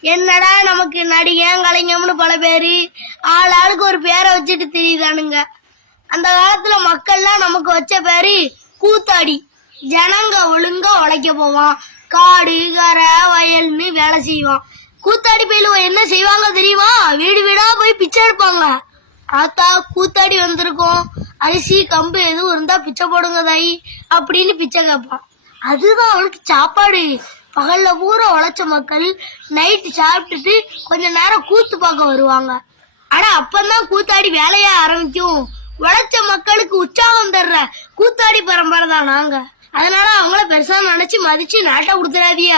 என்னடா நமக்கு நடிகன் கலைஞம்னு பல பேரு ஆள் ஆளுக்கு ஒரு பேரை வச்சுட்டு தெரியுதானுங்க அந்த காலத்துல மக்கள்லாம் நமக்கு வச்ச பேரு கூத்தாடி. ஜனங்க ஒழுங்கா உழைக்க போவான். காடு கரை வயல்னு வேலை செய்வான். கூத்தாடி பயிலுவ என்ன செய்வாங்க தெரியுமா? வீடு வீடா போய் பிச்சை எடுப்பாங்க. ஆத்தா கூத்தாடி வந்திருக்கோம். அரிசி கம்பு எதுவும் இருந்தா பிச்சை போடுங்க தாய் அப்படின்னு பிச்சை கேட்பான். அதுதான் அவளுக்கு சாப்பாடு. பகல்ல பூரா உழைச்ச மக்கள் நைட்டு சாப்பிட்டுட்டு கொஞ்ச நேரம் கூத்து பார்க்க வருவாங்க. ஆனா அப்பந்தான் கூத்தாடி வேலையா ஆரம்பிக்கும். உழைச்ச மக்களுக்கு உற்சாகம் தர்ற கூத்தாடி பரம்பரை தான் நாங்க. அதனால அவங்கள பெருசா நினைச்சு மதிச்சு நாட்டை கொடுத்துடாதீங்க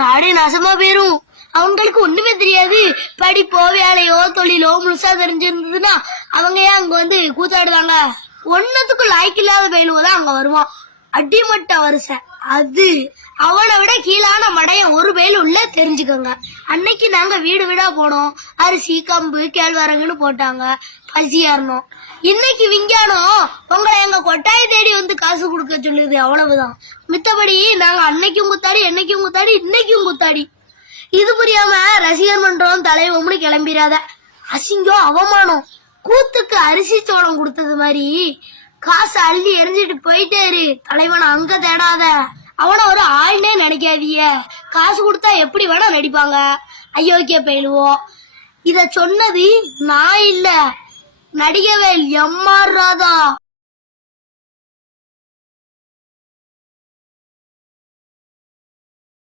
நாடே நாசமா போயிரும். அவங்களுக்கு ஒண்ணுமே தெரியாது. படிப்போ வேலையோ தொழிலோ முழுசா தெரிஞ்சிருந்ததுன்னா அவங்க ஏன் அங்க வந்து கூத்தாடுவாங்க? ஒன்னத்துக்கும் லாய்க்கில்லாத பயிலுவதான் அங்க வருவான். அடிமட்ட வரிசை. அது அவனை விட கீழான மடையன் ஒரு பயில் உள்ள தெரிஞ்சுக்கோங்க. அன்னைக்கு நாங்க வீடு வீடா போனோம். அரிசி கம்பு கேழ்வரகுன்னு போட்டாங்க. பசி ஏறணும். இன்னைக்கு விஞ்ஞானம் உங்களை எங்க கொட்டாயை தேடி வந்து காசு கொடுக்க சொல்லுது. அவ்வளவுதான். மித்தபடி நாங்க அன்னைக்கும் குத்தாடி என்னைக்கும் குத்தாடி இன்னைக்கும் குத்தாடி. இது புரியாம ரசிகர் மன்றம் தலைவம்னு கிளம்பிடாத அசிங்கம் அவமானம். கூத்துக்கு அரிசி சோளம் கொடுத்தது மாதிரி காசு அள்ளி எரிஞ்சிட்டு போயிட்டே இரு. தலைவனை அங்க தேடாத. அவனை ஒரு ஆள்னே நினைக்காதிய காசு கொடுத்தா எப்படி வேணா நடிப்பாங்க. அயோக்கிய பயிலுவோம் இத சொன்னது நான் இல்ல. நடிகவேல் எம்ஆர் ராதா.